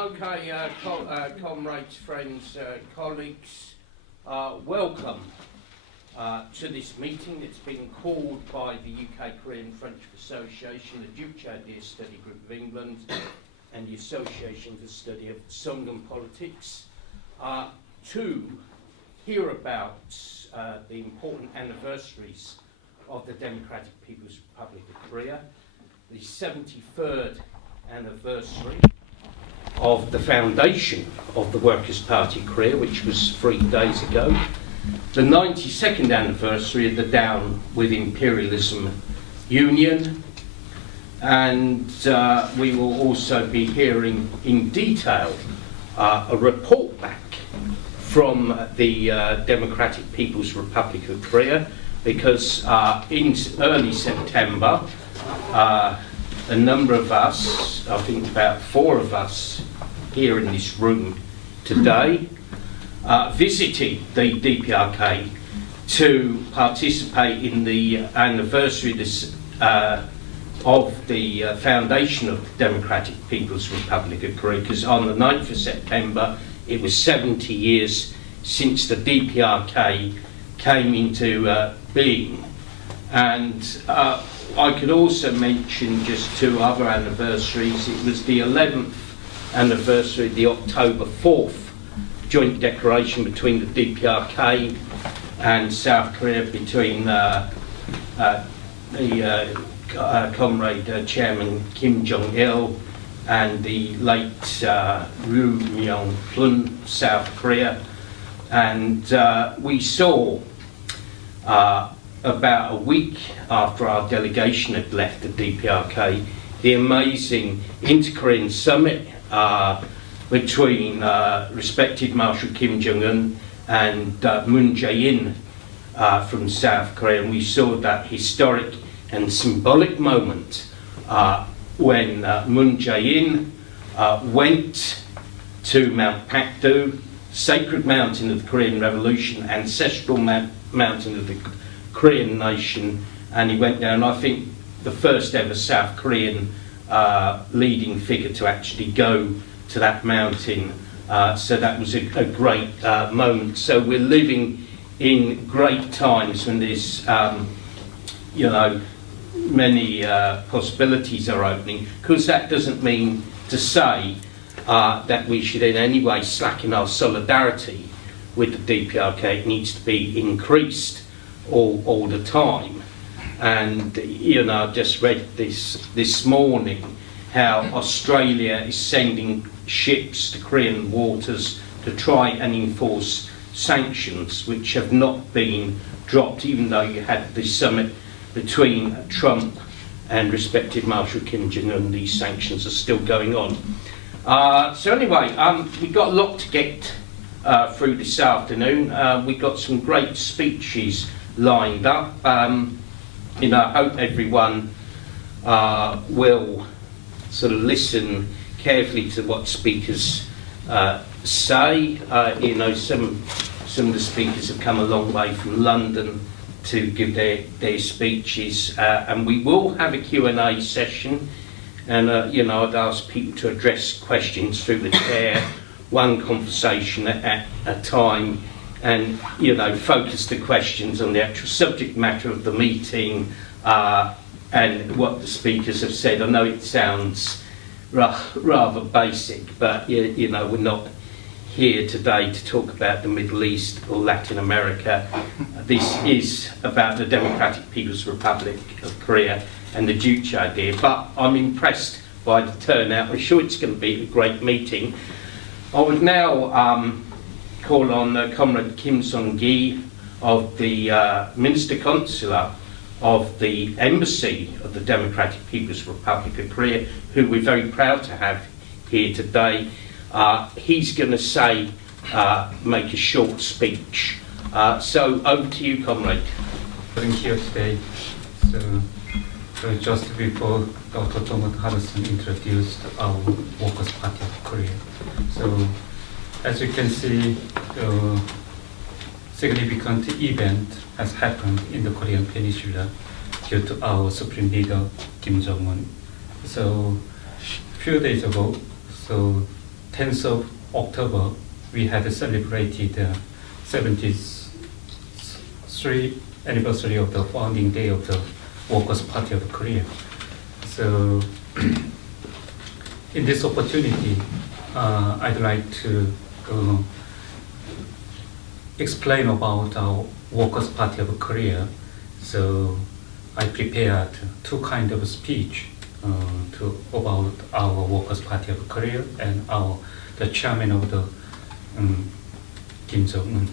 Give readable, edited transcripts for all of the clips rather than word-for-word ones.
Okay, comrades, friends, colleagues, welcome to this meeting that's been called by the UK Korean Friendship Association, the Juche Study Group of England, and the Association for the Study of Songham Politics, to hear about the important anniversaries of the Democratic People's Republic of Korea, the 73rd anniversary of the foundation of the Workers' Party of Korea, which was 3 days ago, the 92nd anniversary of the Down with Imperialism Union, and we will also be hearing in detail a report back from the Democratic People's Republic of Korea, because in early September a number of us, I think about 4 of us here in this room today, visited the DPRK to participate in the anniversary of the foundation of the Democratic People's Republic of Korea, because on the 9th of September it was 70 years since the DPRK came into being. And I could also mention just 2 other anniversaries. It was the 11th anniversary of the October 4th joint declaration between the DPRK and South Korea, between comrade Chairman Kim Jong-il and the late Roh Moo-hyun, South Korea. And we saw about a week after our delegation had left the DPRK, the amazing inter-Korean summit between respected Marshal Kim Jong-un and Moon Jae-in from South Korea. And we saw that historic and symbolic moment when Moon Jae-in went to Mount Pakdo, sacred mountain of the Korean Revolution, ancestral mountain of the Korean nation, and he went down, I think, the first ever South Korean leading figure to actually go to that mountain. So that was a great moment. So we're living in great times when there's, many possibilities are opening. Because that doesn't mean to say that we should in any way slacken our solidarity with the DPRK. It needs to be increased all the time. And I just read this morning how Australia is sending ships to Korean waters to try and enforce sanctions which have not been dropped, even though you had the summit between Trump and respected Marshal Kim Jong-un. These sanctions are still going on. So anyway, we've got a lot to get through this afternoon. We've got some great speeches lined up. I hope everyone will sort of listen carefully to what speakers say. Some of the speakers have come a long way from London to give their speeches, and we will have a Q&A session, and I'd ask people to address questions through the chair, one conversation at a time, and focus the questions on the actual subject matter of the meeting and what the speakers have said. I know it sounds rather basic, but we're not here today to talk about the Middle East or Latin America. This is about the Democratic People's Republic of Korea and the Juche idea. But I'm impressed by the turnout. I'm sure it's going to be a great meeting. I would now call on Comrade Kim Sung-gi of the Minister Consular of the Embassy of the Democratic People's Republic of Korea, who we're very proud to have here today. He's going to make a short speech. So over to you, Comrade. Being here today. So just before Dr. Thomas Harrison introduced our Workers' Party of Korea. So as you can see, the significant event has happened in the Korean Peninsula due to our Supreme Leader Kim Jong-un. So few days ago, 10th of October, we had celebrated 73rd anniversary of the founding day of the Workers' Party of Korea. So in this opportunity, I'd like to explain about our Workers' Party of Korea. So I prepared two kind of speech about our Workers' Party of Korea and the chairman of the Kim Jong-un.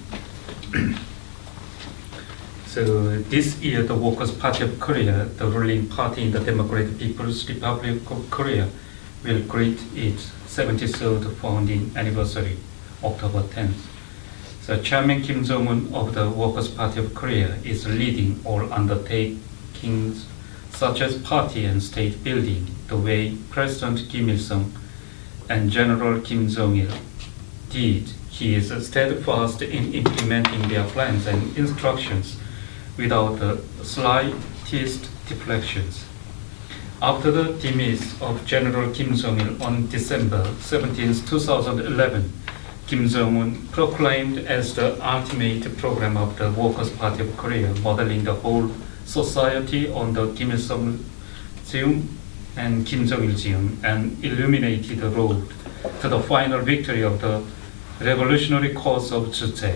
So this year, the Workers' Party of Korea, the ruling party in the Democratic People's Republic of Korea, will greet its 73rd founding anniversary, October 10th. So Chairman Kim Jong-un of the Workers' Party of Korea is leading all undertakings such as party and state building, the way President Kim Il-sung and General Kim Jong-il did. He is steadfast in implementing their plans and instructions without the slightest deflections. After the demise of General Kim Jong-il on December 17, 2011, Kim Jong-un proclaimed as the ultimate program of the Workers' Party of Korea, modeling the whole society on the Kim Il-sung and Kim Jong-il, and illuminated the road to the final victory of the revolutionary cause of Juche.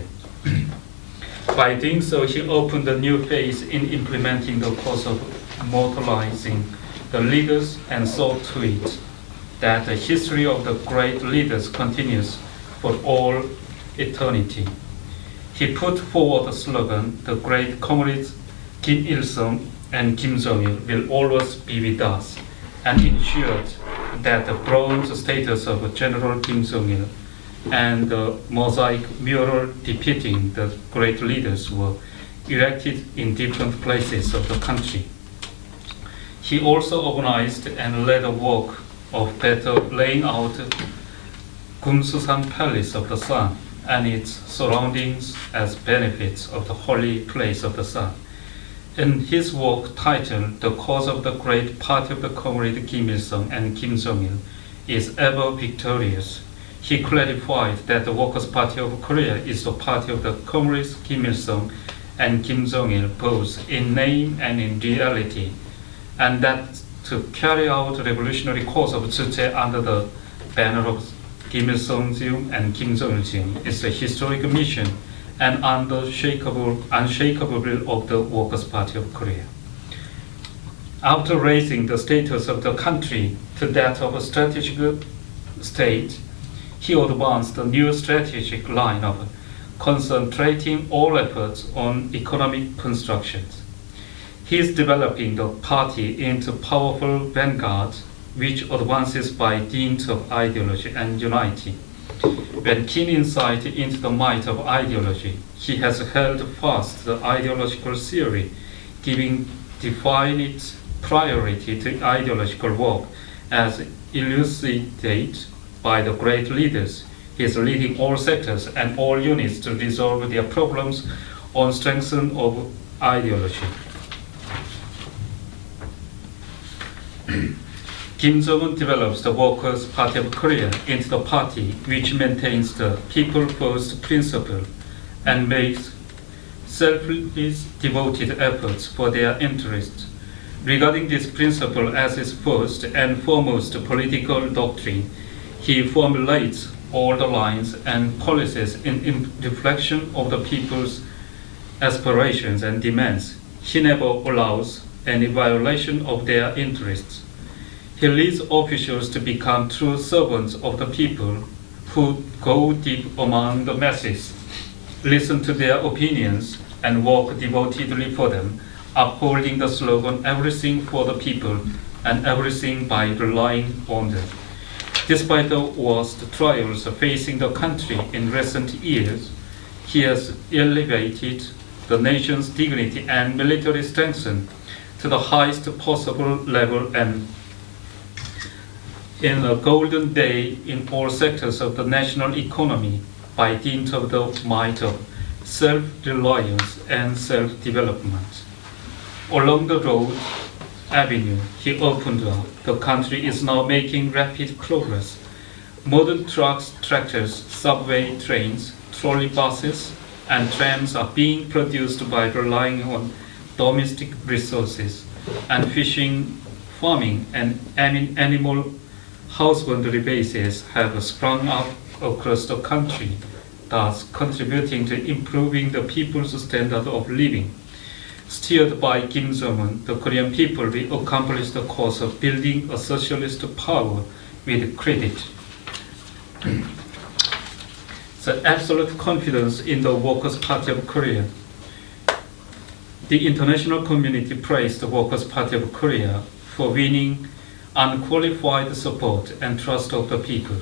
By doing so, he opened a new phase in implementing the cause of immortalizing the leaders and saw to it that the history of the great leaders continues for all eternity. He put forward the slogan, the great comrades Kim Il-sung and Kim Jong-il will always be with us, and ensured that the bronze status of General Kim Jong-il and the mosaic mural depicting the great leaders were erected in different places of the country. He also organized and led a work of better laying out Gumsusan Palace of the Sun and its surroundings as benefits of the holy place of the sun. In his work titled The Cause of the Great Party of the Comrade Kim Il-sung and Kim Jong-il is Ever Victorious, he clarified that the Workers' Party of Korea is the party of the comrades Kim Il-sung and Kim Jong-il both in name and in reality, and that to carry out the revolutionary cause of Juche under the banner of Kim Il-sung and Kim Jong-il is the historic mission and unshakable will of the Workers' Party of Korea. After raising the status of the country to that of a strategic state, he advanced a new strategic line of concentrating all efforts on economic constructions. He is developing the party into powerful vanguard, which advances by dint of ideology and unity. With keen insight into the might of ideology, he has held fast the ideological theory, giving definite priority to ideological work as elucidated by the great leaders. He is leading all sectors and all units to resolve their problems on strength of ideology. Kim Jong-un develops the Workers' Party of Korea into the party which maintains the people-first principle and makes selfless, devoted efforts for their interests. Regarding this principle as his first and foremost political doctrine, he formulates all the lines and policies in reflection of the people's aspirations and demands. He never allows any violation of their interests. He leads officials to become true servants of the people who go deep among the masses, listen to their opinions, and work devotedly for them, upholding the slogan, everything for the people and everything by relying on them. Despite the worst trials facing the country in recent years, he has elevated the nation's dignity and military strength to the highest possible level and in a golden day in all sectors of the national economy by dint of the might of self-reliance and self-development. Along the road avenue he opened up, the country is now making rapid progress. Modern trucks, tractors, subway trains, trolley buses, and trams are being produced by relying on domestic resources, and fishing, farming, and animal husbandry bases have sprung up across the country, thus contributing to improving the people's standard of living. Steered by Kim Jong-un, the Korean people will accomplish the cause of building a socialist power with credit. The absolute confidence in the Workers' Party of Korea. The international community praised the Workers' Party of Korea for winning unqualified support and trust of the people.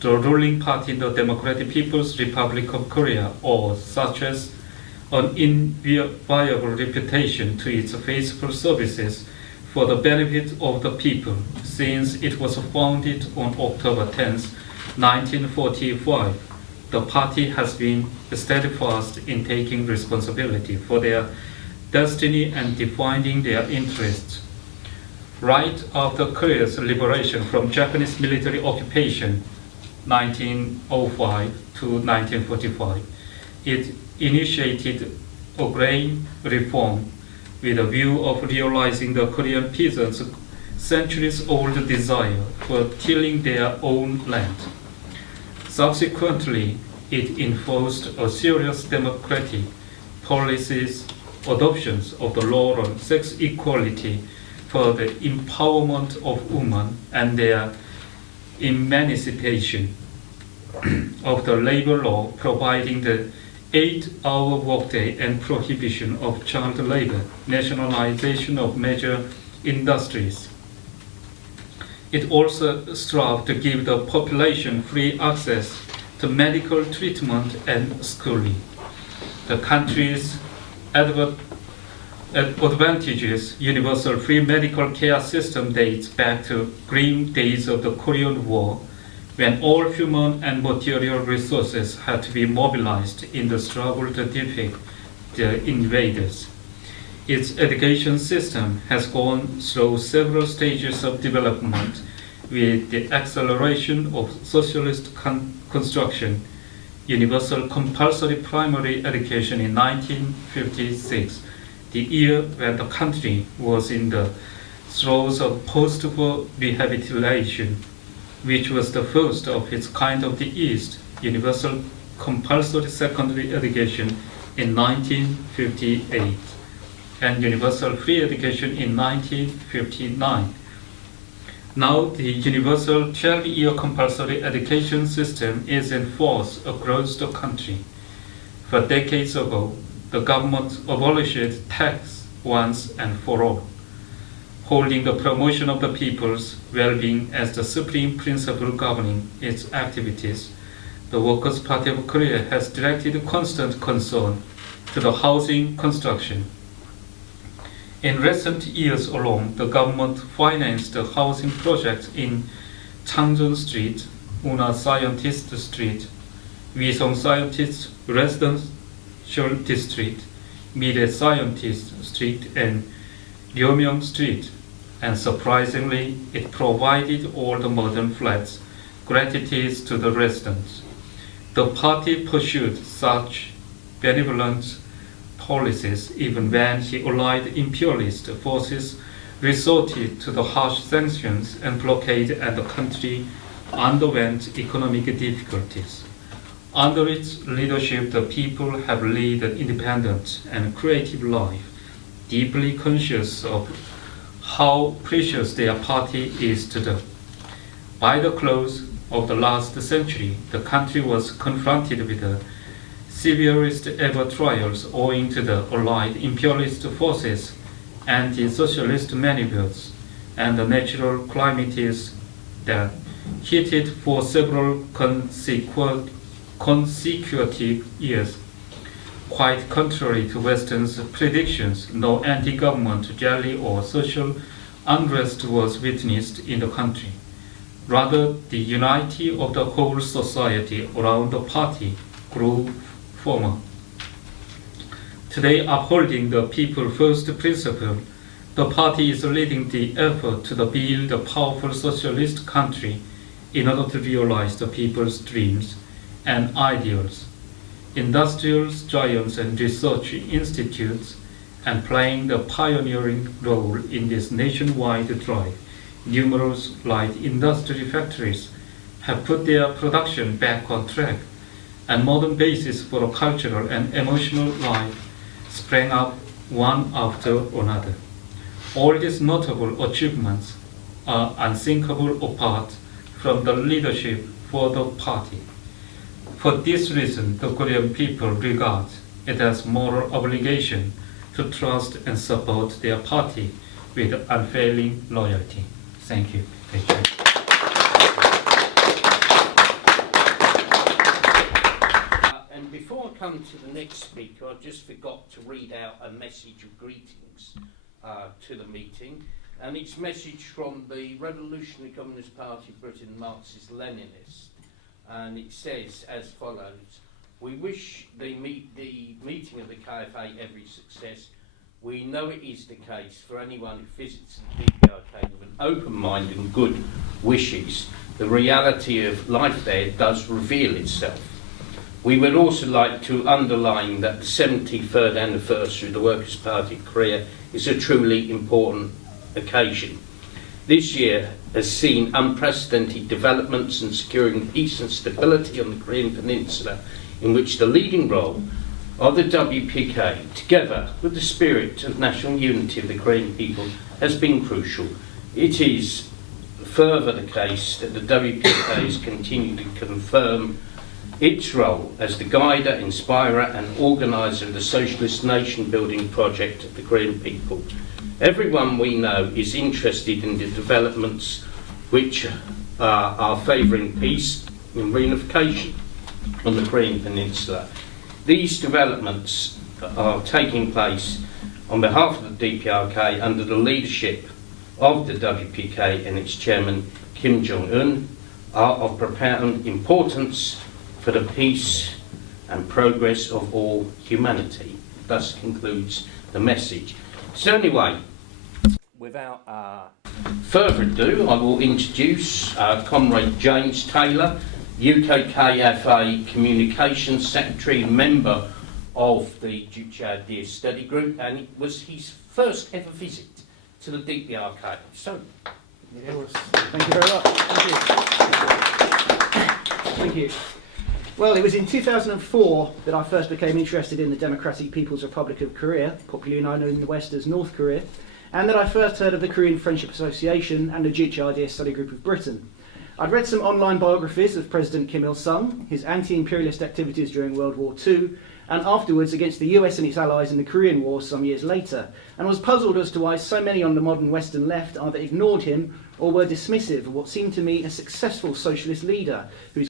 The ruling party, the Democratic People's Republic of Korea, owes such as an inviolable reputation to its faithful services for the benefit of the people since it was founded on October 10, 1945. The party has been steadfast in taking responsibility for their destiny and defining their interests. Right after Korea's liberation from Japanese military occupation, 1905 to 1945, it initiated a grain reform with a view of realizing the Korean peasants' centuries-old desire for tilling their own land. Subsequently, it enforced a serious democratic policies, adoptions of the law on sex equality for the empowerment of women and their emancipation, of the labor law providing the 8-hour workday and prohibition of child labor, nationalization of major industries. It also strove to give the population free access to medical treatment and schooling. The country's advantageous universal free medical care system dates back to grim days of the Korean War, when all human and material resources had to be mobilized in the struggle to defeat the invaders. Its education system has gone through several stages of development, with the acceleration of socialist construction, universal compulsory primary education in 1956, the year when the country was in the throes of post-war rehabilitation, which was the first of its kind of the East, universal compulsory secondary education in 1958, and universal free education in 1959. Now the universal 12-year compulsory education system is in force across the country. For decades ago, the government abolished tax once and for all, holding the promotion of the people's well-being as the supreme principle governing its activities. The Workers' Party of Korea has directed constant concern to the housing construction. In recent years alone, the government financed the housing projects in Changjeon Street, Una Scientist Street, Wisong Scientist Residential District, Mide Scientist Street, and Ryomyeong Street, and surprisingly, it provided all the modern flats, gratuities to the residents. The party pursued such benevolent policies even when the Allied imperialist forces resorted to the harsh sanctions and blockade, and the country underwent economic difficulties. Under its leadership, the people have led an independent and creative life, deeply conscious of how precious their party is to them. By the close of the last century, the country was confronted with the severest ever trials owing to the Allied imperialist forces, anti-socialist maneuvers, and the natural calamities that hit it for several consecutive years. Quite contrary to Western's predictions, no anti-government rally or social unrest was witnessed in the country. Rather, the unity of the whole society around the party grew firmer. Today, upholding the people first principle, the party is leading the effort to build a powerful socialist country in order to realize the people's dreams and ideals. Industrial giants and research institutes and playing the pioneering role in this nationwide drive. Numerous light industry factories have put their production back on track, and modern bases for a cultural and emotional life sprang up one after another. All these notable achievements are unthinkable apart from the leadership for the party. For this reason, the Korean people regard it as moral obligation to trust and support their party with unfailing loyalty. Thank you. Thank you. And before I come to the next speaker, I just forgot to read out a message of greetings to the meeting, and it's a message from the Revolutionary Communist Party of Britain Marxist-Leninist, and it says as follows: we wish the meeting of the KFA every success. We know it is the case for anyone who visits the DPRK with an open mind and good wishes. The reality of life there does reveal itself. We would also like to underline that the 73rd anniversary of the Workers' Party of Korea is a truly important occasion. This year has seen unprecedented developments in securing peace and stability on the Korean Peninsula, in which the leading role of the WPK, together with the spirit of national unity of the Korean people, has been crucial. It is further the case that the WPK has continued to confirm its role as the guider, inspirer and organiser of the socialist nation building project of the Korean people. Everyone we know is interested in the developments which are favouring peace and reunification on the Korean Peninsula. These developments are taking place on behalf of the DPRK under the leadership of the WPK and its chairman Kim Jong-un, are of profound importance for the peace and progress of all humanity. Thus concludes the message. So anyway, without further ado, I will introduce Comrade James Taylor, UKKFA Communications Secretary, member of the Juche Idea Study Group, and it was his first ever visit to the DPRK. So, it was. Thank you very much. Thank you. Well, it was in 2004 that I first became interested in the Democratic People's Republic of Korea, popularly known in the West as North Korea, and that I first heard of the Korean Friendship Association and the Juche Idea Study Group of Britain. I'd read some online biographies of President Kim Il-sung, his anti-imperialist activities during World War II, and afterwards against the US and its allies in the Korean War some years later, and was puzzled as to why so many on the modern Western left either ignored him or were dismissive of what seemed to me a successful socialist leader whose